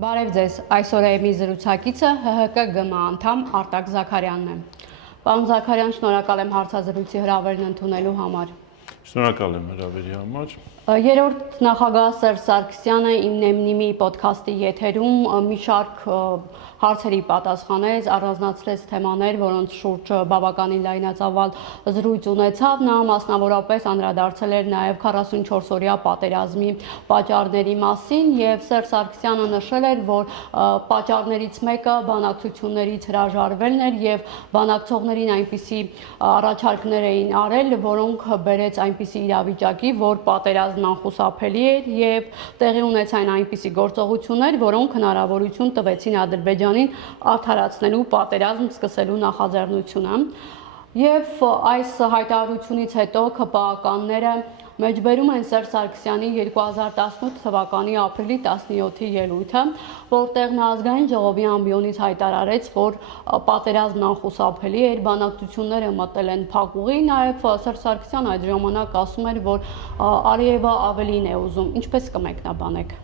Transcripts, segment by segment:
Բարև ձեզ, այսօր էմի զրուցակիցը ՀՀԿ ԳՄ անդամ Արտակ Զաքարյանն է։ Պարոն Զաքարյան, շնորհակալ եմ հարցազրույցի հրավերն ընդունելու համար։ Շնորհակալ եմ հրավերի համար։ Երրորդ նախագահ Սերժ Սարգսյանը Իմնեմնիմի ոդքասթի եթերում մի շարք հարցերի պատասխանեց, առանձնացրեց թեմաներ, որոնց շուրջ բավականին լայնածավալ զրույց ունեցավ։ Նա մասնավորապես անդրադարձել էր նաև 44-օրյա պատերազմի պատճառների մասին եւ Սերժ Սարգսյանը նշել էր, որ պատճառներից մեկը բանակցություններից հրաժարվելն էր եւ բանակցողներին այնպիսի առաջարկներ էին արել, որոնք բերեց այնպիսի իրավիճակի, որ պատերազմն անխուսափելի էր եւ տեղի ունեցան այնպիսի գործողություններ, որոնք հնարավորություն տվեցին Ադրբեջանին արդարացնելու պատերազմ սկսելու նախաձեռնությունը։ Եվ այս հայտարարությունից հետո ԿՊԱ-ականները մեջբերում են Սերժ Սարգսյանի 2018 թվականի ապրիլի 17-ի ելույթը, որտեղ նա ազգային ժողովի ամբիոնից հայտարարեց, որ պատերազմն անխուսափելի էր, բանակցությունները մտել են փակուղի, նաև Սերժ Սարգսյանը այդ ժամանակ ասում էր, որ Ալիևը ավելին է ուզում։ Ինչպես կմեկնաբանեք։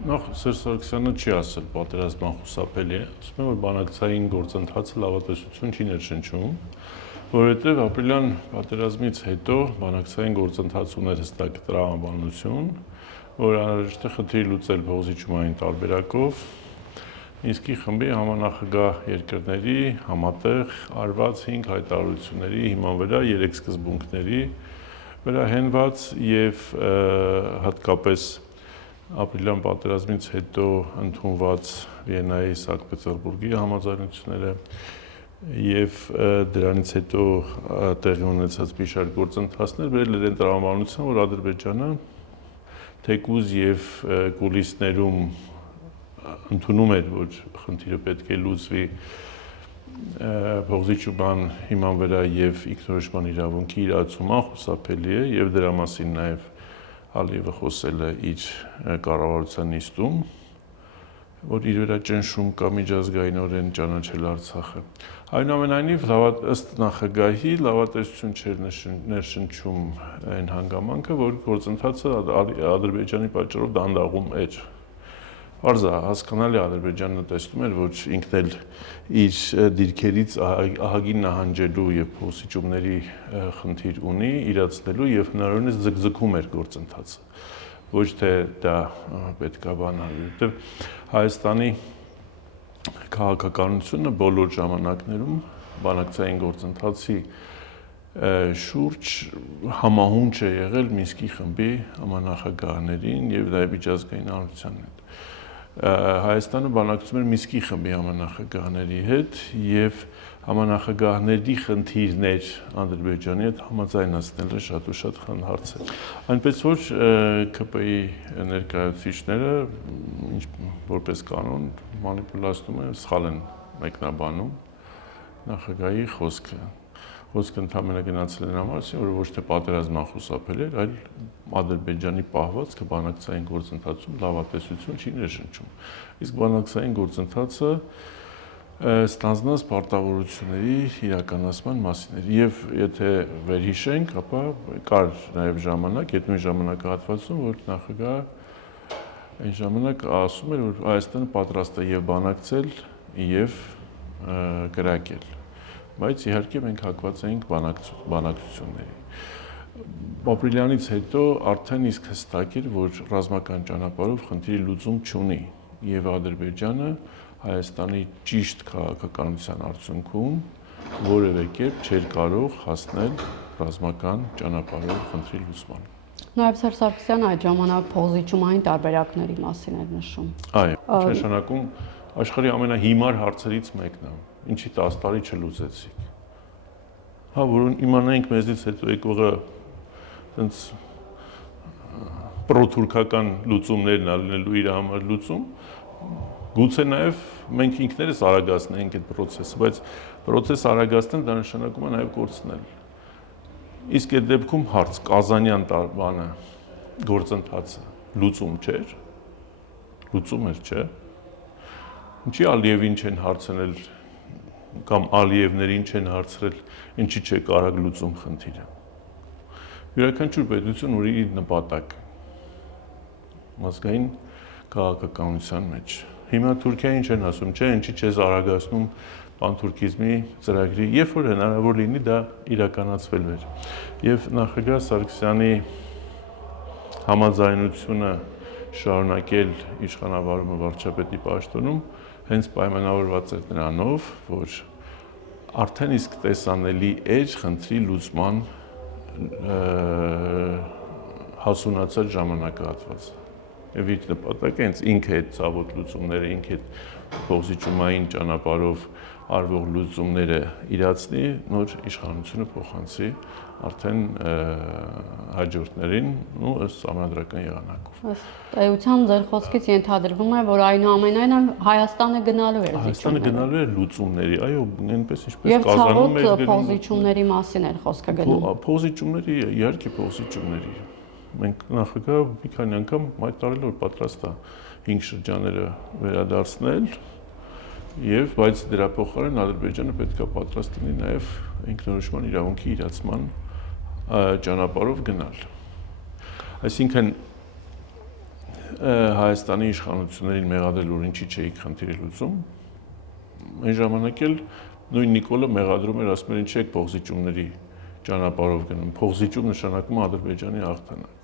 Նախ Սերժ Սարգսյանը չի ասել պատերազմն անխուսափելի է, ասում է, որ բանակցային գործընթացը լավատեսություն չի ներշնչում, որովհետև ապրիլյան պատերազմից հետո բանակցային գործընթաց ուներ հստակ տրամաբանություն, որ անհրաժեշտ է խնդիր լուծել փոխզիջումային տարբերակով, Մինսկի խմբի համանախագահ երկրների համատեղ արված 5 հայտարարությունների հիման վրա 3 սկզբունքների վրա հենված եւ հատկապես ապրիլյան պատերազմից հետո ընդունված Վիեննայի Սանկտ-Պետերբուրգի համաձայնությունները եւ դրանից հետո տեղի ունեցած մի շարք գործընթացներ բերել են տրամաբանության, որ Ադրբեջանը թեկուզ եւ կուլիսներում ընդունում էր, որ խնդիրը պետք է լուծվի փոխզիջման հիման վրա եւ ինքնորոշման իրավունքի իրացում անխուսափելի է եւ դրա մասին նաեւ Ալիևը խոսել է իր կառավարության նիստում, որ իր վրա ճնշում կա միջազգայինորեն ճանաչել Արցախը։ Այնուամենայնիվ ըստ նախագահի լավատեսություն չէր ներշնչում այն հանգամանքը, որ գործընթացը Ադրբեջանի պատճառով դանդաղում էր։ Պարզ է, հասկանալի Ադրբեջանը տեսնում էր, որ ինքն էլ իր դիրքերից ահագին նահանջելու եւ փոխզիջումների խնդիր ունի, իրացնելու եւ հնարավորինս ձգձգում էր գործընթացը։ Ոչ թե դա պետքա բանալի, որովհետեւ Հայաստանի քաղաքականությունը բոլոր ժամանակներում բանակցային գործընթացի շուրջ համահունչ է եղել Մինսկի խմբի համանախագահներին եւ նաեւ միջազգային հանրությանն հետ։ Հայաստանը բանակցում էր Մինսկի խմբի համանախագահների հետ եւ համանախագահների խնդիրներ Ադրբեջանի հետ համաձայնացնելը շատ ու շատ հարց է։ Այնպես որ ԿՊ-ի ներկայացուցիչները որպես կանոն մանիպուլացնում են, սխալ են մեկնաբանում նախագահի խոսքը ընդհանրապես գնացել են համարսին, որ ոչ թե պատերազմն անխուսափելի էր, այլ Ադրբեջանի պահվածքը բանակցային գործընթացում լավատեսություն չի ներշնչում։ Իսկ բանակցային գործընթացը ստանձնած պարտավորությունների իրականացման մասին էր։ Եվ եթե վերհիշենք, ապա կար նաև ժամանակ, այդ նույն ժամանակահատվածում, որ նախագահը այն ժամանակ ասում էր, որ Հայաստանը պատրաստ է եւ բանակցել եւ կրակել։ Բայց իհարկե մենք հակված էինք բանակցությունների։ Ապրիլյանից հետո արդեն իսկ հստակ էր, որ ռազմական ճանապարհով խնդիրի լուծում չունի եւ Ադրբեջանը Հայաստանի ճիշտ քաղաքականության արդյունքում որևէ կերպ չէր կարող հասնել ռազմական ճանապարհով խնդրի լուծման։ Նաև Սերժ Սարգսյանը այդ ժամանակ փոխզիջումային տարբերակների մասին էր նշում։ Այո, նշանակում աշխարհի ամենահիմար հարցերից մեկն է, ինչի 10 տարի չլուծեցիք։ Հա, որ իմանայինք մեզից հետո եկողը այնց պրոթուրքական լուծումներն ալնելու իր համար լուծում, գուցե նաև մենք ինքներս արագացնենք այդ process-ը, բայց process արագացնել դա նշանակում է նաև կորցնել։ Իսկ այդ դեպքում հարց Կազանյան բանը գործընթացը լուծում չէր, լուծում էր, չէ։ Ինչի Ալիևին չեն հարցնել կամ Ալիևներին չեն հարցրել, ինչի չէ կարակ լուծում խնդիրը։ Յուրաքանչյուր պետություն ունի իր նպատակ։ Ազգային քաղաքականության մեջ։ Հիմա Թուրքիային չեն ասում, չէ, ինչի՞ չես արագացնում պանթուրքիզմի ծրագրի, երբ որ հնարավոր լինի դա իրականացվել էր։ Եվ նախագահ Սարգսյանի համաձայնությունը շարունակել իշխանավարումը վարչապետի պաշտոնում հենց պայմանավորված էր նրանով, որ արդեն իսկ տեսանելի էր խնդրի լուծման հասունացած ժամանակահատվածը։ Եվ իր նպատակը հենց ինքը այդ ցավոտ լուծումները, ինքը այդ փոխզիջումային ճանապարհով արվող լուծումները իրացնի, նոր իշխանությունը փոխանցի արդեն հաջորդներին ու ըստ համանդրական եղանակով։ Ըստ էության ձեր խոսքից ենթադրվում է, որ այնուամենայնիվ Հայաստանը գնալու էր Հայաստանը գնալու էր լուծումների, այո, այնպես ինչպես Կազանում էր գնում փոխզիջումների մասին էր խոսքը գնում։ Փոխզիջումների, իհարկե փոխզիջումների։ Մենք նախագահը մի քանի անգամ հայտարարել որ պատրաստ է 5 շրջանները վերադարձնել, բայց դրա փոխարեն Ադրբեջանը պետք է պատրաստ լինի նաև ինքնորոշման իրավունքի իրացման ճանապարհով գնալ։ Այսինքն Հայաստանի իշխանություններին մեղադրել որ ինչի չէի խնդիրի լուծում, այն ժամանակ էլ նույն Նիկոլը մեղադրում էր, ասում էր ինչի եք փոխզիջումների ճանապարհով գնում։ Փոխզիջում նշանակում է Ադրբեջանի հաղթանակ։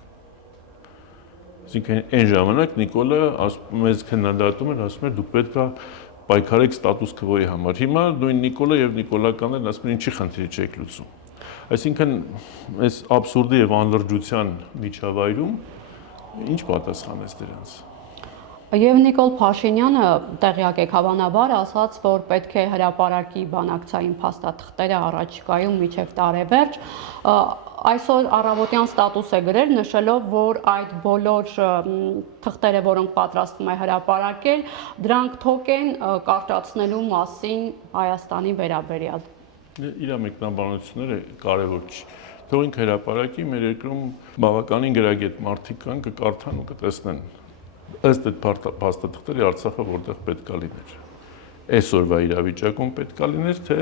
Այսինքն այն ժամանակ Նիկոլը մեզ քննադատում էր, ասում էր դուք պետք է պայքարեք ստատուս քվոյի համար։ Հիմա նույն Նիկոլը եւ նիկոլականներն ասում են ինչի խնդիրի չեք լուծում։ Այսինքն այս աբսուրդի եւ անլրջության միջավայրում ինչ պատասխանես դրանց։ Եվ Նիկոլ Փաշինյանը տեղյակ եք հավանաբար ասաց, որ պետք է հրապարակի բանակցային փաստաթղթերը առաջիկայում մինչև տարեվերջ։ Այսօր առավոտյան ստատուս է գրել, նշելով, որ այդ բոլոր թղթերը, որոնք պատրաստվում է հրապարակել, դրանք թոք են կարճացնելու մասին Հայաստանի վերաբերյալ։ Իր մեկնաբանությունները կարևոր չի։ Թող ինքը հրապարակի, մեր երկրում բավականին գրագետ մարդիկ կան, կկարդան ու կտեսնեն ըստ այդ փաստաթղթերի Արցախը որտեղ պետք է լիներ։ Այսօրվա իրավիճակում պետք է լիներ, թե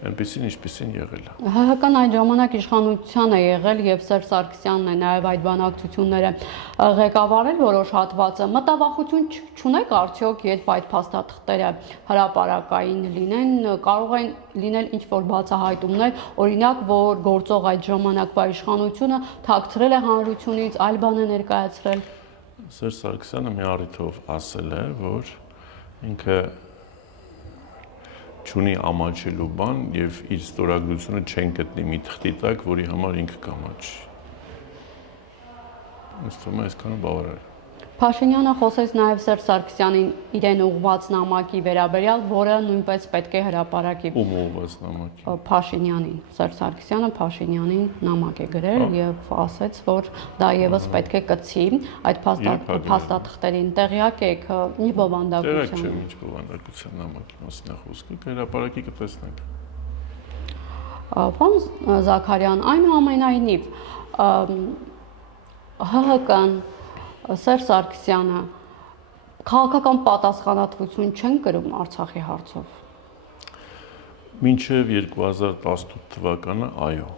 այնպեսին ինչպեսին եղել է։ ՀՀԿ-ն այդ ժամանակ իշխանության է եղել եւ Սերժ Սարգսյանն է նաեւ այդ բանակցությունները ղեկավարել որոշ հատվածը։ Մտավախություն չունեք արդյոք, երբ այդ փաստաթղթերը հրապարակային լինեն, կարող են լինել ինչ-որ բացահայտումներ, օրինակ, որ գործող այդ ժամանակվա իշխանությունը թաքցրել է հանրությունից, այլ բան է ներկայացրել։ Սերժ Սարգսյանը մի առիթով ասել է, որ ինքը չունի ամաչելու բան եւ իր ստորագրությունը չեն գտնի մի թղթի տակ, որի համար ինքը կամաչի։ Ըստ ում այսքանը բավարար է։ Փաշինյանը խոսեց նաև Սերժ Սարգսյանին իրեն ուղղված նամակի վերաբերյալ, որը նույնպես պետք է հրապարակի։ Ում ուղղված նամակի։ Փաշինյանին, Սերժ Սարգսյանը Փաշինյանին նամակ է գրել եւ ասեց, որ դա եւս պետք է կցի այդ փաստաթղթերին։ Տեղյակ եք մի բովանդակության։ Տեղյակ չեմ ինչ բովանդակության նամակի մասին է խոսքը, հրապարակի կտեսնենք։ Պարոն Զաքարյան, այնուամենայնիվ ՀՀԿ-ն Սերժ Սարգսյանը քաղաքական պատասխանատվություն չեն կրում Արցախի հարցով։ Մինչև 2018 թվականը այո։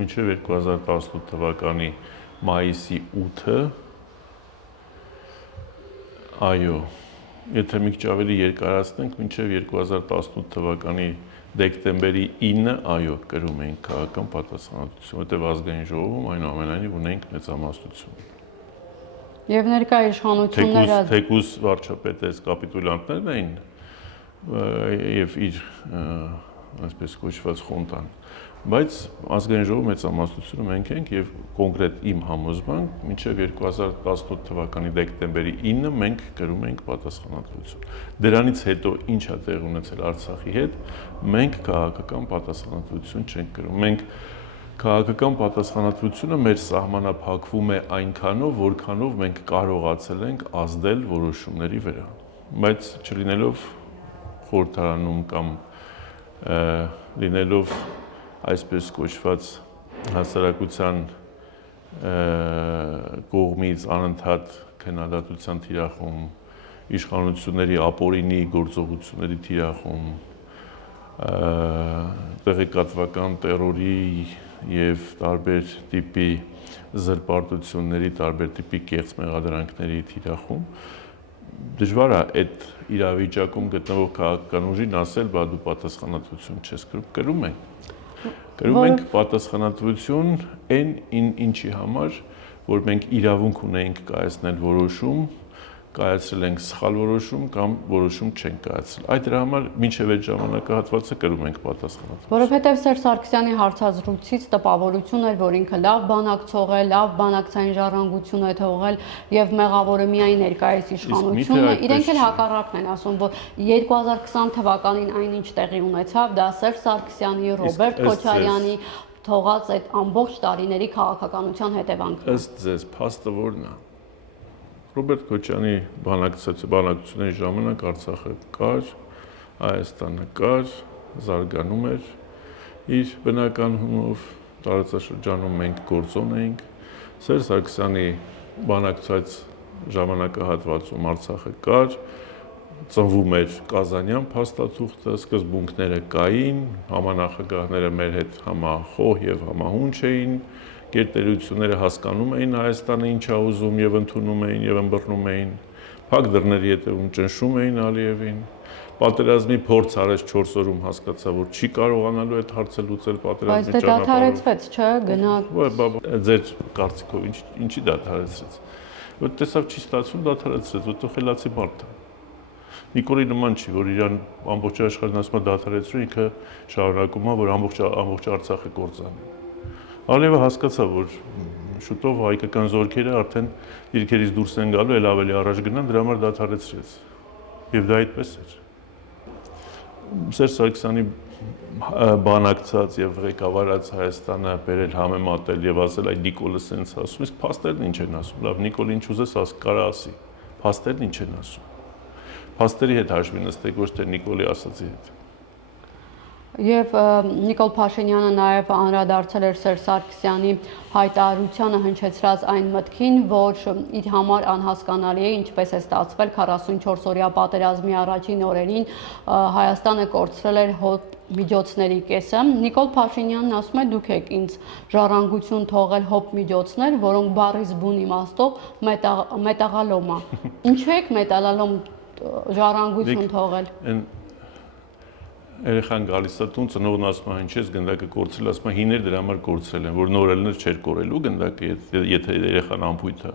Մինչև 2018 թվականի մայիսի 8-ը այո։ Եթե մի քիչ ավելի երկարացնենք, մինչև 2018 թվականի դեկտեմբերի 9-ը այո, կրում ենք քաղաքական պատասխանատվություն, որտեղ ազգային ժողովում այնուամենայնիվ ունենք մեծամասնություն։ Եվ ներկա իշխանությունները թեկուզ վարչապետես կապիտուլյանտներն էին եւ իր այսպես կոչված խունտան, բայց ազգային ժողովի մեծամասնությունը մենք ենք եւ կոնկրետ իմ համոզմամբ մինչեւ 2018 թվականի դեկտեմբերի 9-ը մենք կրում ենք պատասխանատվություն։ Դրանից հետո ինչ է տեղ ունեցել Արցախի հետ, մենք քաղաքական պատասխանատվություն չենք կրում։ Մենք քաղաքական պատասխանատվությունը մեր սահմանափակվում է այնքանով, որքանով մենք կարողացել ենք ազդել որոշումների վրա, բայց չլինելով խորհրդարանում կամ լինելով այսպես կոչված հասարակության կողմից անընդհատ քննադատության թիրախում, իշխանությունների ապօրինի գործողությունների թիրախում, տեղեկատվական տերորի եւ տարբեր տիպի զրպարտությունների, տարբեր տիպի կեղծ մեղադրանքների թիրախում, դժվար է այդ իրավիճակում գտնվող քաղաքական ուժին ասել, բա դու պատասխանատվություն չես կրում ենք։ Կրում ենք պատասխանատվություն այն ինչի համար, որ մենք իրավունք ունենք կայացնել որոշում, կայացրել ենք սխալ որոշում կամ որոշում չենք կայացրել։ Այդ դրա համար մինչև այդ ժամանակահատվածը կրում ենք պատասխանատվություն։ Որովհետև Սերժ Սարգսյանի հարցազրույցից տպավորություն էր, որ ինքը լավ բանակցող է, լավ բանակցային ժառանգություն է թողել եւ մեղավորը միայն ներկայիս իշխանությունը։ Իրենք էլ հակառակն են ասում, որ 2020 թվականին այնինչ տեղի ունեցավ, դա Սերժ Սարգսյանի, Ռոբերտ Քոչարյանի թողած այդ ամբողջ տարիների քաղաքականության հետևանքն է։ Ըստ ձեզ, փաստը որն է։ Ռոբերտ Քոչյանի բանակցությունների ժամանակ Արցախը կար, Հայաստանը կար, զարգանում էր իր բնական հունով, տարածաշրջանում մենք գործոն էինք։ Սերժ Սարգսյանի բանակցած ժամանակահատվածում Արցախը կար, ծնվում էր Կազանյան փաստաթուղթը, սկզբունքները կային, համանախագահները մեր հետ համախոհ եւ համահունչ էին, գերտերությունները հասկանում էին Հայաստանը ինչ է ուզում եւ ընդունում էին եւ ըմբռնում էին, փակ դռների հետևում ճնշում էին Ալիևին, պատերազմի փորձ արեց 4 օրում հասկացա, որ չի կարողանալու այդ հարցը լուծել պատերազմի ճանապարհով։ Բայց դա դադարեցվեց, չէ՞, գնա։ Ձեր կարծիքով ինչի դադարեցրեց։ Որ տեսավ չի ստացվում, դադարեցրեց, որտեղ խելացի մարդ է։ Նիկոլի նման չի, որ իրան ամբողջ աշխարհն ասում է դադարեցրու, ինքը շարունակում է, որ ամբողջ Արցախը կործանի։ Ալիևը հասկացավ, որ շուտով հայկական զորքերը արդեն դիրքերից դուրս են գալու, ել ավելի առաջ գնան, դրա համար դադարեցրեց։ Եվ դա այդպես էր։ Սերժ Սարգսյանի բանակցած եւ ղեկավարած Հայաստանը բերել համեմատել եւ ասել այ Նիկոլը սենց ասում, իսկ փաստերն ինչ են ասում։ Լավ, Նիկոլը ինչ ուզես կարա ասի։ Փաստերն ինչ են ասում։ Փաստերի հետ հաշվի նստեք, ոչ թե Նիկոլի ասածի հետ։ Եվ Նիկոլ Փաշինյանը նաև անդրադարձել էր Սերժ Սարգսյանի հայտարարությանը հնչեցրած այն մտքին, որ իր համար անհասկանալի է ինչպես է ստացվել 44-օրյա պատերազմի առաջին օրերին Հայաստանը կորցրել էր հոտ միջոցների կեսը։ Նիկոլ Փաշինյանն ասում է՝ դուք եք ինձ ժառանգություն թողել հոտ միջոցներ, որոնք բառից բուն իմաստով մետաղալոմ է։ Ինչու եք մետաղալոմ ժառանգություն թողել։ Երեխան գալիս է տուն, ծնողն ասում է, ինչ ես գնդակը կորցրել, ասում է, հիներ դրա համար կորցրել են, որ նորելներ չէր կորելու գնդակը, եթե երեխան անփույթ է։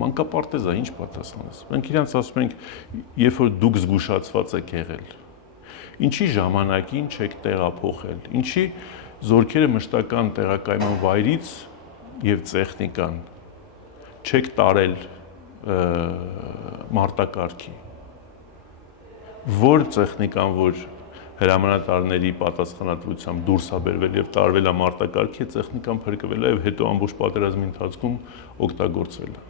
Մանկապարտեզ է, ինչ պատասխանես։ Մենք իրանց ասում ենք, երբ որ դուք զգուշացված եք եղել, ինչի ժամանակին չեք տեղափոխել, ինչի զորքերը մշտական տեղակայման վայրից եւ տեխնիկան չեք տարել մարտակարգի։ Որ տեխնիկան, որ հրամանատարների պատասխանատվությամբ դուրս է բերվել եւ տարվել է մարտակարգի, տեխնիկան փրկվել է եւ հետո ամբողջ պատերազմի ընթացքում օգտագործվել է։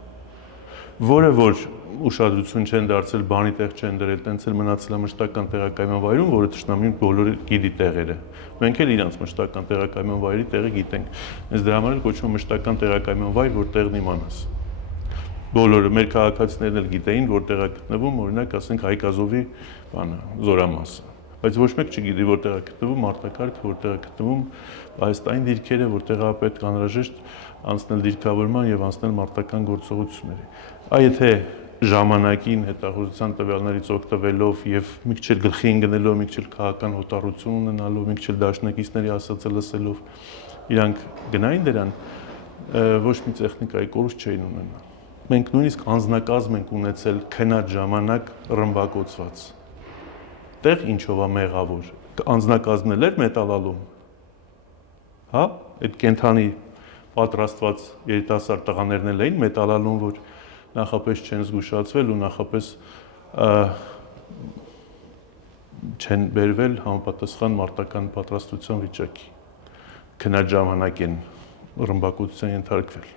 Որը որ ուշադրություն չեն դարձել, բանի տեղ չեն դրել, տենց էլ մնացել է մշտական տեղակայման վայրում, որը ճշտամին բոլորը գիտի տեղերը։ Մենք էլ իրանց մշտական տեղակայման վայրի տեղը գիտենք։ Հենց դրա համար էլ կոչվում է մշտական տեղակայման վայր, որ տեղն իմանաս։ Բոլորը մեր քաղաքացիներն էլ գիտեին, որտեղ է գտնվում, օրինակ, ասենք Հայկազովի բանը, զորամասը։ Բայց ոչ մեկ չգիտի, որտեղ է գտնվում մարտակարգը, որտեղ է գտնվում Հայաստանի դիրքերը, որտեղ է պետք անհրաժեշտ անցնել դիրքավորման եւ անցնել մարտական գործողությունների։ Այ եթե ժամանակին հետախուզության տվյալներից օգտվելով եւ մի քիչ գլխի ընկնելով, մի քիչ քաղաքական հոտառություն ունենալով, մի քիչ դաշնակիցների ասածը լսելով, իրանք գնային դրան, ոչ մի տեխնիկայի կորուստ չէին ունենա։ Մենք նույնիսկ անձնակազմ ենք ունեցել քնած ժամանակ ռմբակոծված։ Տեղ ինչով է մեղավոր։ Անձնակազմն էր մետալալում։ Հա, այդ կենթանի պատրաստված երիտասարդ տղաներն էլ էին մետալալում, որ նախապես չեն զգուշացվել ու նախապես չեն բերվել համապատասխան մարտական պատրաստության վիճակի։ Քնած ժամանակ են ռմբակոծության ենթարկվել։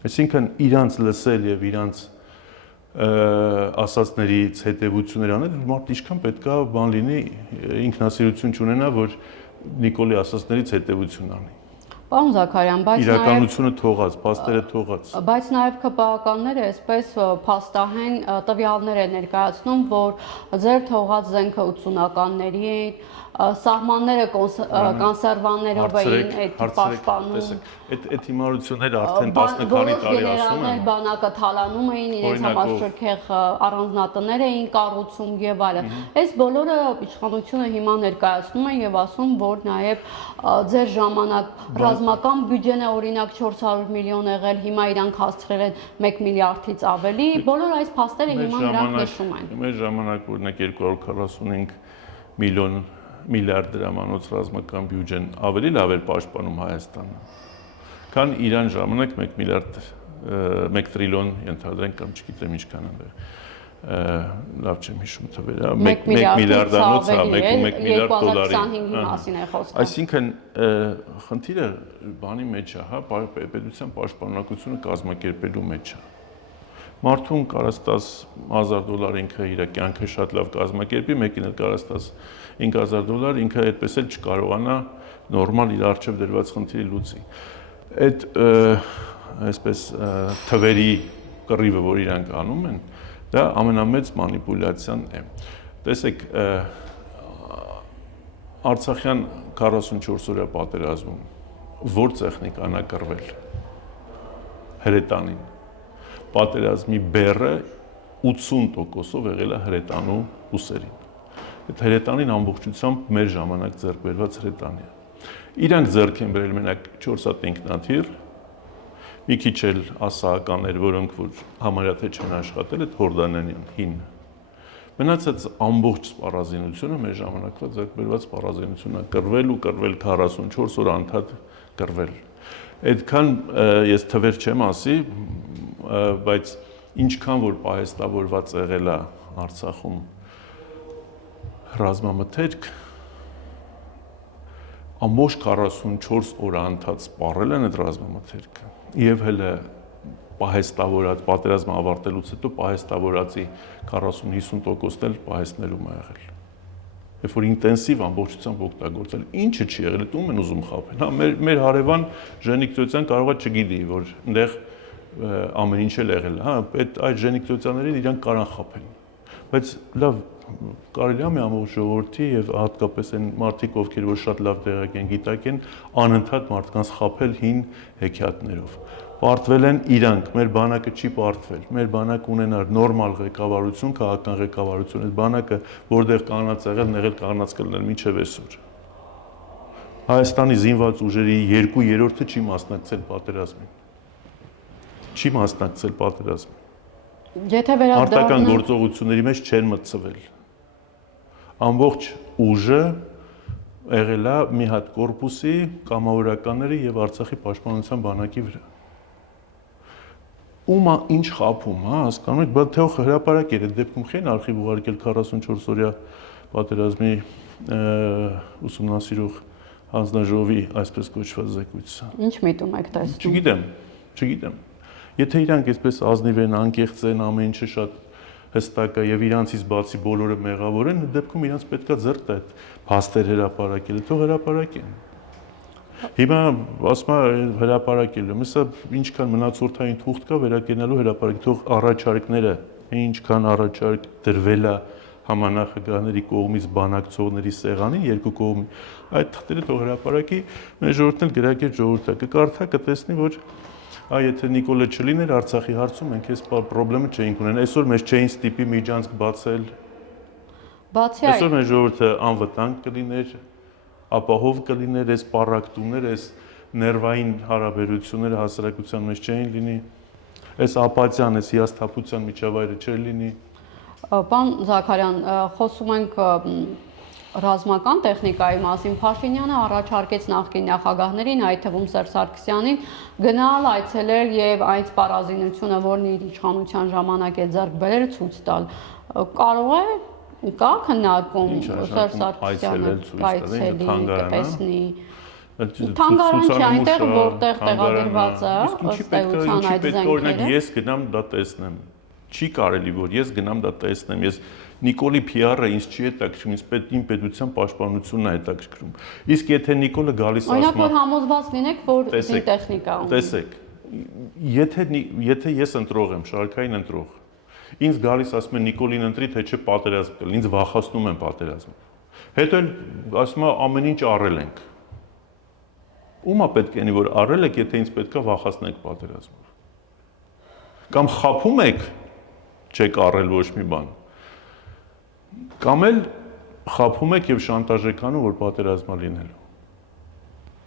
Այսինքն իրանց լսել եւ իրանց ասածներից հետեւություններ անել, մարդ ինչքան պետքա բան լինի, ինքնասիրություն չունենա, որ Նիկոլի ասածներից հետեւություն անի։ Պարոն Զաքարյան, բայց իրականությունը թողած, փաստերը թողած։ Բայց նաև ԿՊԱ-ականները այսպես փաստահեն տվյալներ են ներկայացնում, որ ձեր թողած զենքը 80-ականների սահմանները կոնսերվաններով էին այդ պաշտպանում։ Այդ հիմարությունները արդեն 10 քանի տարի ասում են։ Բանակը թալանում էին, իրենց համար շքեղ առանձնատներ էին կառուցում եւ այլն։ Այս բոլորը իշխանությունը հիմա ներկայացնում է եւ ասում, որ նաեւ ձեր ժամանակ ռազմական բյուջեն է օրինակ 400 միլիոն եղել, հիմա իրանք հասցրել են 1 միլիարդից ավելի։ Բոլոր այս փաստերը հիմա նրանք նշում են։ Մեր ժամանակ օրինակ 245 միլիարդ դրամանոց ռազմական բյուջեն ավելի լավ էր պաշտպանում Հայաստանը, քան Իրան ժամանակ 1 միլիարդ 1 տրիլիոն ենթադրենք կամ չգիտեմ ինչքան է, լավ չեմ հիշում թվերը, 1 միլիարդանոց, 1 միլիարդ դոլարի։ 2025-ի մասին է խոսքը։ Այսինքն խնդիրը բանի մեջ է, հա, պետության պաշտպանողությունը կազմակերպելու մեջ է։ Մարդուն կարաս 10,000 դոլար ինքը իր կյանքը շատ լավ կազմակերպի, մեկին էլ կարաս 5,000 դոլար ինքը այդպես էլ չկարողանա նորմալ իր առջև դրված խնդիրը լուծի։ Այդ այսպես թվերի կռիվը, որ իրանք անում են, դա ամենամեծ մանիպուլյացիան է։ Տեսեք, Արցախյան 44 օրյա պատերազմում որ տեխնիկան է կռվել հրետանին։ Պատերազմի բեռը 80%-ով եղել է հրետանու ուսերին։ Այդ հրետանին ամբողջությամբ մեր ժամանակ ձեռք բերված հրետանի է։ Իրանք ձեռք են բերել մենակ 4 հատ ինքնաթիռ, մի քիչ էլ ասահականներ, որոնք որ համարյա թե չեն աշխատել, այդ հորդանյանյան հին։ Մնացած ամբողջ սպառազինությունը մեր ժամանակվա ձեռք բերված սպառազինությունն է, կռվել ու կռվել 44 օր անդադ կռվել։ Այդքան ես թվեր չեմ ասի, բայց ինչքան որ պահեստավորված եղել է Արցախում ռազմամթերք, ամբողջ 44 օր անդադ սպառել են այդ ռազմամթերքը եւ հələ պահեստավորած պատերազմը ավարտելուց հետո պահեստավորածի 40-50%-ն էլ պահեստներում է եղել։ Երբ որ ինտենսիվ ամբողջությամբ օգտագործել, ինչը չի եղել, ում են ուզում խաբել։ Հա, մեր հարևան Ժենիկ Ծոցյան կարողա չգիտի, որ այնտեղ ամեն ինչ էլ եղել է, հա, այդ Ժենիկ Ծոցյաններին իրանք կարան խաբել։ Բայց լավ կարելի է մի ամբողջ ժողովրդի եւ հատկապես այն մարդիկ, ովքեր որ շատ լավ տեղակ են գիտակ են, անընդհատ մարդկանց խաբել հին հեքիաթներով։ Պարտվել են իրանք, մեր բանակը չի պարտվել, մեր բանակը ունենար նորմալ ղեկավարություն, քաղաքական ղեկավարություն, այդ բանակը որտեղ կանած եղել, նեղել կանած կլներ մինչև այսօր։ Հայաստանի զինված ուժերի 2/3-ը չի մասնակցել պատերազմին։ Չի մասնակցել պատերազմին։ Եթե Արտական գործողությունների մեջ չեն մտցվել։ Ամբողջ ուժը եղել է մի հատ կորպուսի, կամավորականների եւ Արցախի պաշտպանության բանակի վրա։ Ումա ինչ խափում, հա, հասկանում եք, բայց թե հրապարակ էր այդ դեպքում խեն արխիվ ուղարկել 44 օրյա պատերազմի ուսումնասիրող հանձնաժողովի այսպես կոչված զեկույցը։ Ինչ միտում եք տեսնում։ Չգիտեմ։ Եթե իրանք այսպես ազնիվ են, անկեղծ են, ամեն ինչը շատ հստակ է եւ իրանցից բացի բոլորը մեղավոր են, այդ դեպքում իրանց պետքա ձեռք տա այդ փաստեր հրապարակել, թող հրապարակեն։ Հիմա ասում եմ հրապարակելու, միսը ինչքան մնացորդային թուղթ կա վերակենալու հրապարակի, թող առաջարկները, ինչքան առաջարկ դրվել է համանախագահների կողմից բանակցողների սեղանին, երկու կողմի, այդ թղթերը թող հրապարակի, մեր ժողովուրդն էլ գրագետ ժողովուրդ է, կկարդա, կտեսնի, որ եթե Նիկոլը չլիներ Արցախի հարցում, մենք այս խնդրեմը չէինք ունեն։ Այսօր մեզ չէին ստիպի միջանցք բացել։ Բացի այդ, այսօր մեր ժողովուրդը անվտանգ կլիներ, ապահով կլիներ, այս պառակտումները, այս ներվային հարաբերությունները հասարակության մեջ չէին լինի, այս ապաթիան, այս հիասթափության միջավայրը չէր լինի։ Պարոն Զաքարյան, խոսում ենք ռազմական տեխնիկայի մասին, Փաշինյանը առաջարկեց նախկին նախագահներին, այդ թվում Սերժ Սարգսյանին, գնալ այցելել եւ այն սպառազինությունը, որն իր իշխանության ժամանակ է ձեռք բերել, ցույց տալ։ Կարող է կա քննարկում Սերժ Սարգսյանը այցելի, տեսնի։ Թանգարան չէ, այնտեղ որտեղ տեղադրված է, ըստ էության այդ զենքերը։ Ես գնամ դա տեսնեմ։ Չի կարելի որ ես գնամ դա տեսնեմ։ Ես Նիկոլի PR-ը ինձ չի հետաքրքրում, ինձ իմ պետության պաշտպանությունն է հետաքրքրում։ Իսկ եթե Նիկոլը գալիս ասում է, օրինակ որ համոզված լինեք, որ զին տեխնիկա ունի։ Տեսեք, եթե ես ընտրող եմ, շարքային ընտրող, ինձ գալիս ասում են Նիկոլին ընտրի, թե չէ պատերազմ կլինի, ինձ վախացնում են պատերազմը։ Հետո էլ ասում է ամեն ինչ առել ենք։ Ումա պետք է ինի որ առել եք, եթե ինձ պետքա վախացնեք պատերազմով։ Կամ խափում եք, չեք առել ոչ մի բան։ Կամ էլ խափում եք եւ շանտաժ եք անում, որ պատերազմա լինելու։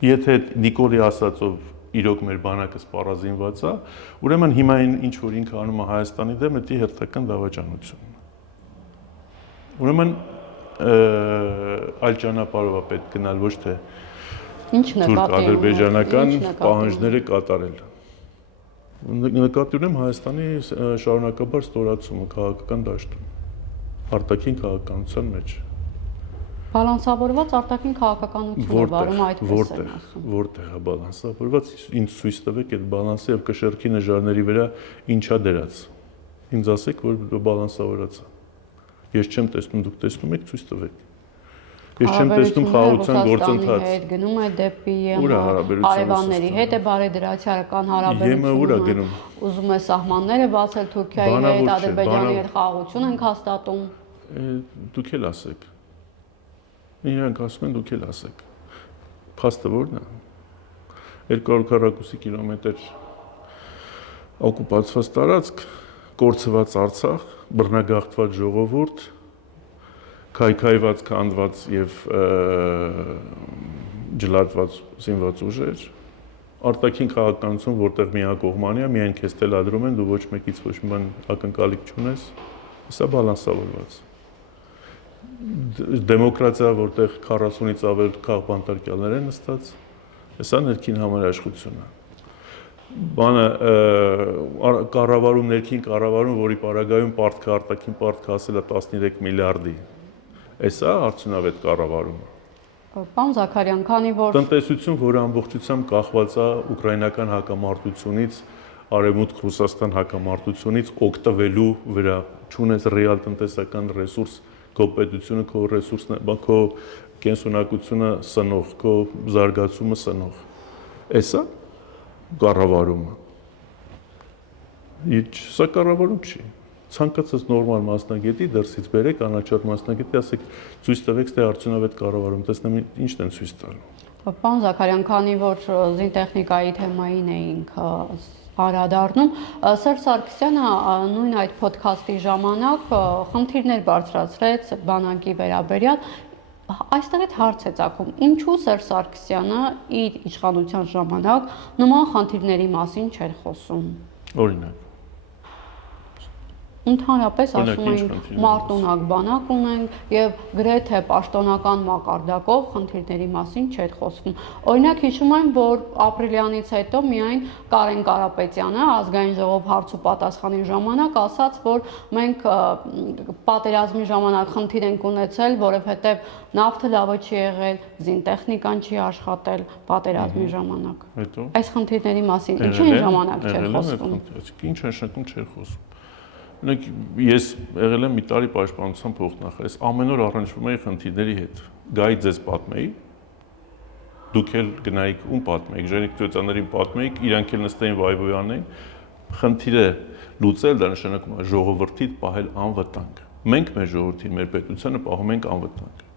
Եթե Նիկոլի ասածով իրոք մեր բանակը սպառազինված է, ուրեմն հիմա ինչ որ ինքը անում է Հայաստանի դեմ, դա հերթական դավաճանությունն է։ Ուրեմն այլ ճանապարհով է պետք գնալ, ոչ թե թուրք-ադրբեջանական պահանջները կատարել։ Նկատի ունեմ Հայաստանի շարունակաբար ստորացումը քաղաքական դաշտում, արտաքին քաղաքականության մեջ։ Բալանսավորված արտաքին քաղաքականություն է վարում այդպես են ասում։ Որտեղ է բալանսավորված, ինձ ցույց տվեք այդ բալանսը եւ կշեռքի նժարների վրա ինչա դրած։ Ինձ ասեք, որ բալանսավորված է։ Ես չեմ տեսնում, դուք տեսնում եք, ցույց տվեք։ Ես չեմ տեսնում խաղաղության գործընթաց։ Հետ գնում է դեպի հարևանների հետ է բարեդրացիական հարաբերությունը։ Ուզում է սահմանները բացել Թուրքիայի հետ, Ադրբեջանի հետ խաղաղություն ենք հաստատում։ Դուք էլ ասեք։ Իրանք ասում են, դուք էլ ասեք։ Փաստը ո՞րն է։ 242 կիլոմետր օկուպացված տարածք, կորցված Արցախ, բռնագաղթված ժողովուրդ, քայքայված, քանդված եւ ջլատված զինված ուժեր, արտաքին քաղաքականություն, որտեղ միակողմանի է, միայն քեզ թելադրում են, դու ոչ մեկից ոչ մի բան ակնկալիք չունես, սա բալանսավորված։ Դեմոկրատիա, որտեղ 40-ից ավել քաղբանտարկյալներ են նստած, սա ներքին համերաշխություն է։ Բանը կառավարում, ներքին կառավարում, որի պարագայում պարտքը, արտաքին պարտքը ասել է 13 միլիարդի։ Սա արդյունավետ կառավարումը։ Պարոն Զաքարյան, քանի որ տնտեսություն, որը ամբողջությամբ կախված է ուկրաինական հակամարտությունից, Արևմուտք Ռուսաստան հակամարտությունից օգտվելու վրա, չունես ռեալ տնտեսական ռեսուրս, քո պետությունը, քո ռեսուրսն, քո կենսունակությունը սնող, քո զարգացումը սնող։ Էսա կառավարումը։ Սա կառավարում չի։ Ցանկացած նորմալ մասնագետի դրսից բերեք, անաչառ մասնագետի, ասեք, ցույց տվեք, թե արդյունավետ կառավարում, տեսնեմ ինչն են ցույց տալու։ Պարոն Զաքարյան, քանի որ զինտեխնիկայի թեմային էինք անդրադառնում, Սերժ Սարգսյանը նույն այդ ոդքասթի ժամանակ խնդիրներ բարձրացրեց բանակի վերաբերյալ։ Այստեղ այդ հարց է ծագում, ինչու Սերժ Սարգսյանը իր իշխանության ժամանակ նման խնդիրների մասին չէր խոսում։ Օրինակ Ընդհանրապես ասում ենք մարտունակ բանակ ունենք եւ գրեթե պաշտոնական մակարդակով խնդիրների մասին չէր խոսվում։ Օրինակ հիշում եմ, որ ապրիլյանից հետո միայն Կարեն Կարապետյանը ազգային ժողով հարց ու պատասխանի ժամանակ ասաց, որ մենք պատերազմի ժամանակ խնդիր ենք ունեցել, որովհետեւ նավթը լավը չի եղել, զինտեխնիկան չի աշխատել պատերազմի ժամանակ։ Այս խնդիրների մասին ինչի ժամանակ չէր խոսվում։ Ինչ նշանակում չէր խոսում։ Ես եղել եմ մի տարի պաշտպանության փոխնախարար, ես ամեն օր առնչվում էի խնդիրների հետ։ Գայի ձեզ պատմեի, դուք էլ գնայիք ում պատմեիք, Ժենիկ Ծոցյաններին պատմեիք, իրանք էլ նստեին վայվոյանեին։ Խնդիրը լուծել դա նշանակում է ժողովրդիդ պահել անվտանգ։ Մենք մեր ժողովրդին, մեր պետությանը պահում ենք անվտանգ։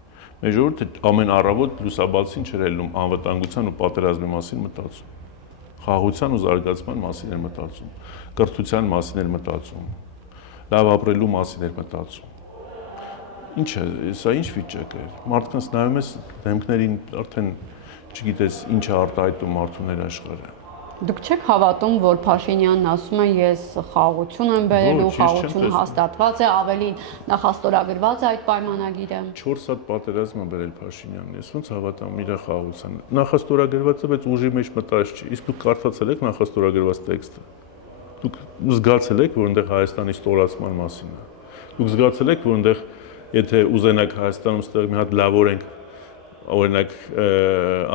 Մեր ժողովուրդը ամեն առավոտ լուսաբացին չէր ելնում անվտանգության ու պատերազմի մասին մտածում։ Խաղաղության ու զարգացման մասին էր մտածում, կրթության մասին էր մտածում, լավ ապրելու մասին էր մտածում։ Ինչ է, սա ինչ վիճակ է։ Մարդկանց նայում ես դեմքներին, արդեն չգիտես ինչ է արտահայտում մարդու ներաշխարհը։ Դուք չեք հավատում, որ Փաշինյանն ասում է ես խաղաղություն եմ բերելու, խաղաղությունը հաստատված է, ավելի նախաստորագրված է այդ պայմանագիրը։ 4 հատ պատերազմ է բերել Փաշինյանն, ես ոնց հավատամ իր խաղաղությանը։ Նախաստորագրված է, բայց ուժի մեջ մտած չի։ Իսկ դուք կարդացել եք նախաստորագրված տեքստը։ Դուք զգացել եք, որ այնտեղ Հայաստանի ստորացման մասին է։ Դուք զգացել եք, որ այնտեղ եթե ուզենաք Հայաստանում ստեղ մի հատ լավորենք, օրինակ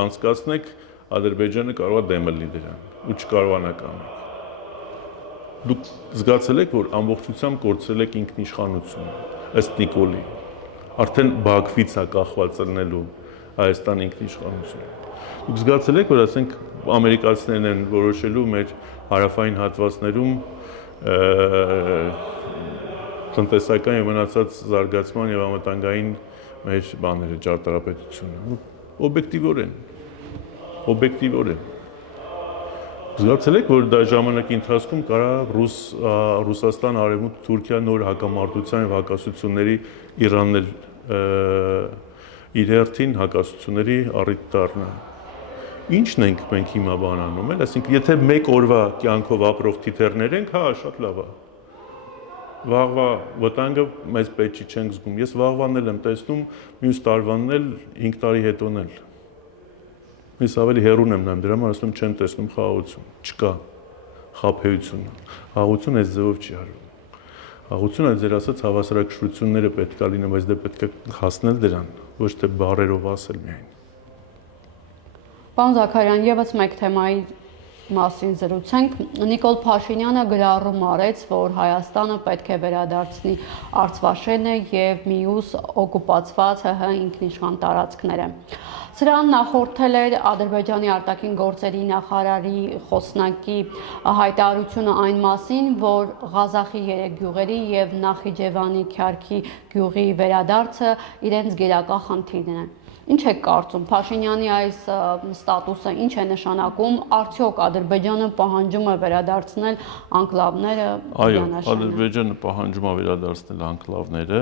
անցկացնեք, Ադրբեջանը կարող է դեմը լինի դրան ու չկարողանա կանել։ Դուք զգացել եք, որ ամբողջությամբ կորցրել եք ինքնիշխանությունը, ըստ Նիկոլի։ Արդեն Բաքվից է կախված ելնելու Հայաստան ինքնիշխանությունը։ Դուք զգացել եք, որ ասենք ամերիկացիներն են որոշելու մեր հարավային հատվածներում տնտեսական եւ մնացած զարգացման եւ անվտանգային մեր բաները ճարտարապետությունը։ Օբյեկտիվորեն։ Զգացել եք, որ դա ժամանակի ընթացքում կարա Ռուսաստան, Արևմուտք, Թուրքիա նոր հակամարտության եւ հակասությունների Իրանն էլ իր հերթին հակասությունների առիթ դառնա։ Ինչն ենք մենք հիմա բանանում, այսինքն եթե մեկ օրվա կյանքով ապրող թիթեռներ ենք, հա, շատ լավ է։ Վաղվա վտանգը մեզ պետք չենք զգում։ Ես վաղվան էլ եմ տեսնում, մյուս տարվանն էլ 5 տարի հետոն էլ։ Ես ավելի հեռուն եմ նայում, դրա համար ասում եմ չեմ տեսնում խաղաղություն, չկա խաբեություն։ Խաղաղություն այս ձևով չի արվում։ Խաղաղությունը ձեր ասած հավասարակշռությունները պետք է լինեն, բայց դե պետք է հասնել դրան, ոչ թե բառերով ասել միայն։ Պարոն Զաքարյան, եւս մեկ թեմայի մասին զրուցենք։ Նիկոլ Փաշինյանը գրառում արեց, որ Հայաստանը պետք է վերադարձնի Արցվաշենը եւ մյուս օկուպացված ՀՀ ինքնիշխան տարածքները։ Սրան նախորդել էր Ադրբեջանի արտաքին գործերի նախարարի խոսնակի հայտարարությունը այն մասին, որ Ղազախի 3 գյուղերի եւ Նախիջևանի Քյարքի գյուղի վերադարձը իրենց գերակա խնդիրն է։ Ինչ է կարծում Փաշինյանի այս ստատուսը ինչ է նշանակում, արդյոք Ադրբեջանը պահանջում է վերադարձնել անկլավները Այո, Ադրբեջանը պահանջում է վերադարձնել անկլավները,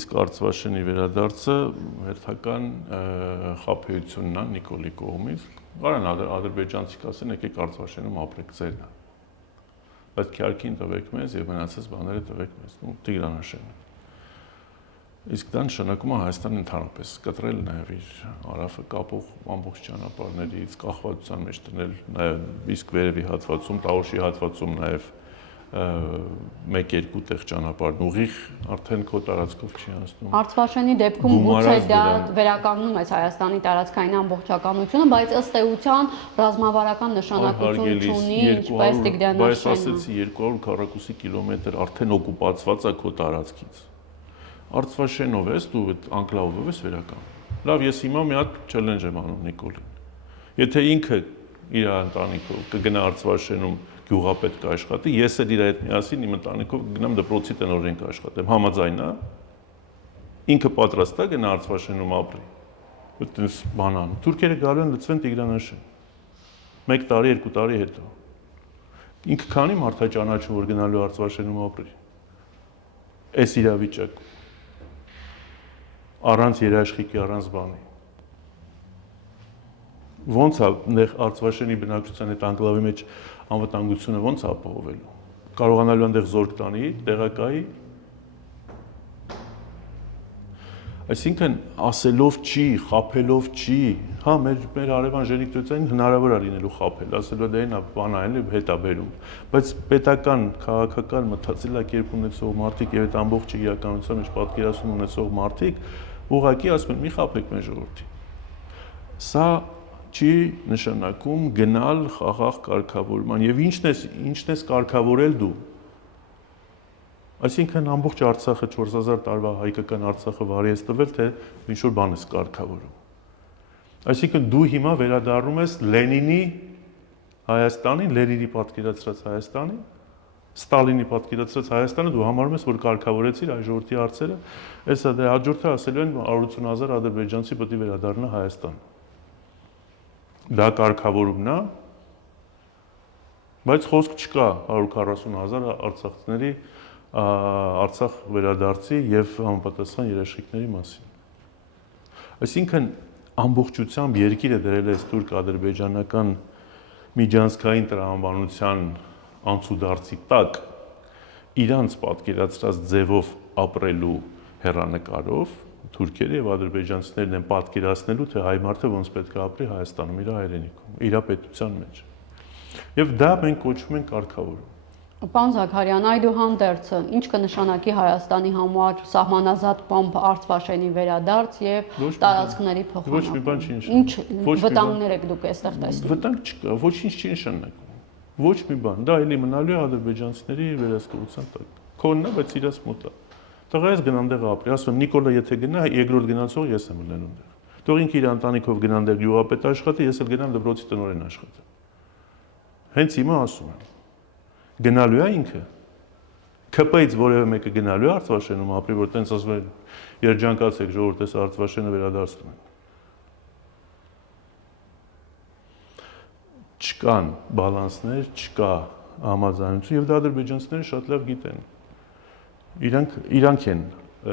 իսկ Արցվաշենի վերադարձը հերթական խաբեությունն է Նիկոլի կողմից։ Կարան ադրբեջանցի կասեն, եկեք Արցվաշենում ապրեք ձերն է։ Բայց Քյարքին տվեք մեզ եւ մնացած բաները տվեք մեզ, Տիգրանաշենը։ Իսկ դա նշանակում է Հայաստանը ընդհանրապես կտրել նաև իր հարավը կապող ամբողջ ճանապարհներից, կախվածության մեջ դնել նաև իսկ վերևի հատվածում, Տավուշի հատվածում նաև 1-2 տեղ ճանապարհն ուղիղ արդեն քո տարածքով չի անցնում։ Արցվաշենի դեպքում գուցե դա վերականգնում է Հայաստանի տարածքային ամբողջականությունը, բայց ըստ էության ռազմավարական նշանակություն չունի, ինչպես Տիգրանաշենը։ Բայց ասեցի 200 քառակուսի կիլոմետր արդեն օկուպացված է քո տարածքից։ Արցվաշենով ես դու անկլավով ես վերականգնում։ Լավ, ես հիմա մի հատ չելենջ եմ անում Նիկոլին։ Եթե ինքը իր ընտանիքով կգնա Արցվաշենում գյուղապետ կաշխատի, ես էլ իր հետ միասին իմ ընտանիքով գնամ դպրոցի տնօրեն կաշխատեմ, համաձայն է։ Ինքը պատրաստ է գնա Արցվաշենում ապրի։ Այդպես բանան։ Թուրքերը գալու են լցվեն Տիգրանաշեն։ 1 տարի, 2 տարի հետո։ Ինքը քանի մարդ է ճանաչում, որ գնալու Արցվաշենում ապրի։ Այս իրավիճակում առանց երաշխիքի, առանց բանի։ Ոնց է Արցվաշենի բնակչության այդ անկլավի մեջ անվտանգությունը ոնց է ապահովելու։ Կարողանալու այնտեղ զորք տանի, տեղակայի։ Այսինքն ասելով չի, խաբելով չի, հա մեր արևան ժենիտորին հնարավոր է լինելու խաբել, ասելով դա այն բան այն հետ է բերում, բայց պետական, քաղաքական մտածելակերպ ունեցող մարդիկ եւ այդ ամբողջ իրականության մեջ պատկերացում ունեցող մարդիկ ուղղակի ասում են՝ մի խաբեք մեր ժողովրդին։ Սա չի նշանակում գնալ խաղաղ կարգավորման եւ ինչն ես կարգավորել դու։ Այսինքն ամբողջ Արցախը 4000 տարվա հայկական Արցախը վարի ես տվել, թե ինչ-որ բան ես կարգավորում։ Այսինքն դու հիմա վերադառնում ես Լենինի Հայաստանին, Լենինի պատկերացրած Հայաստանին, Ստալինի պատկերացրած Հայաստանը դու համարում ես, որ կարգավորեցիր այ ժողովրդի հարցերը, այսա դե հաջորդը ասելու են 180,000 ադրբեջանցի պետք է վերադառնա Հայաստան։ Դա կարգավորումն է, բայց խոսք չկա 140,000 արցախցիների Արցախ վերադարձի եւ համապատասխան երաշխիքների մասին։ Այսինքն ամբողջությամբ երկիրը դրել է թուրք-ադրբեջանական միջանցքային տրամաբանության անցուդարձի տակ իրանց պատկերացրած ձևով ապրելու հեռանկարով թուրքերը եւ ադրբեջանցիներն են պատկերացնելու, թե հայ մարդը ոնց պետք է ապրի Հայաստանում, իր հայրենիքում, իր պետության մեջ։ Եվ դա մենք կոչում ենք կարգավորում։ Պարոն Զաքարյան, այդուհանդերձ ինչ կնշանակի Հայաստանի համար սահմանազատմամբ Արցվաշենի վերադարձ եւ տարածքների փոխանցում։ Ոչ մի բան չի նշանակում։ Ինչ վտանգներ եք դուք այստեղ տեսնում։ Վտանգ չկա, ոչինչ չի նշանակում։ Ոչ մի բան, դա էլի մնալու է ադրբեջանցիների վերահսկողության տակ։ Քոնն է, բայց իրաց մոտ է։ Տղայս գնան դեղ ապրի, ասում եմ Նիկոլը եթե գնա, երկրորդ գնացող ես եմ լինում դեղ։ Թող ինքը իր ընտանիքով գնան դեղ գյուղապետ աշխատի, ես էլ գնամ դպրոցի տնօրեն աշխատեմ։ Հենց հիմա ասում եմ։ Գնալու է ինքը։ ՔՊ-ից որևէ մեկը գնալու է Արցվաշենում ապրի, որ տենց ասում են երջանկացեք ժողովուրդ, այս Արցվաշենը վերադարձնում են։ Չկան բալանսներ, չկա համաձայնություն եւ դա ադրբեջանցիները շատ լավ գիտեն։ Իրանք են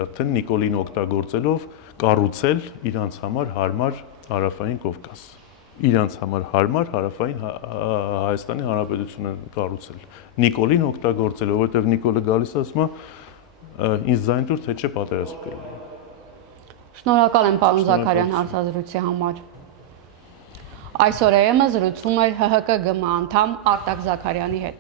արդեն Նիկոլին օգտագործելով կառուցել իրանց համար հարմար հարավային Կովկաս։ Իրանց համար հարմար հարավային Հայաստանի Հանրապետություն են կառուցել։ Նիկոլին օգտագործելով, որովհետեւ Նիկոլը գալիս է ասում է ինձ ձայն տուր, թե չէ պատերազմ կլինի։ Շնորհակալ եմ պարոն Զաքարյան հարցազրույցի համար։ Այսօր ԵՄ զրուցում էր ՀՀԿ ԳՄ անդամ Արտակ Զաքարյանի հետ։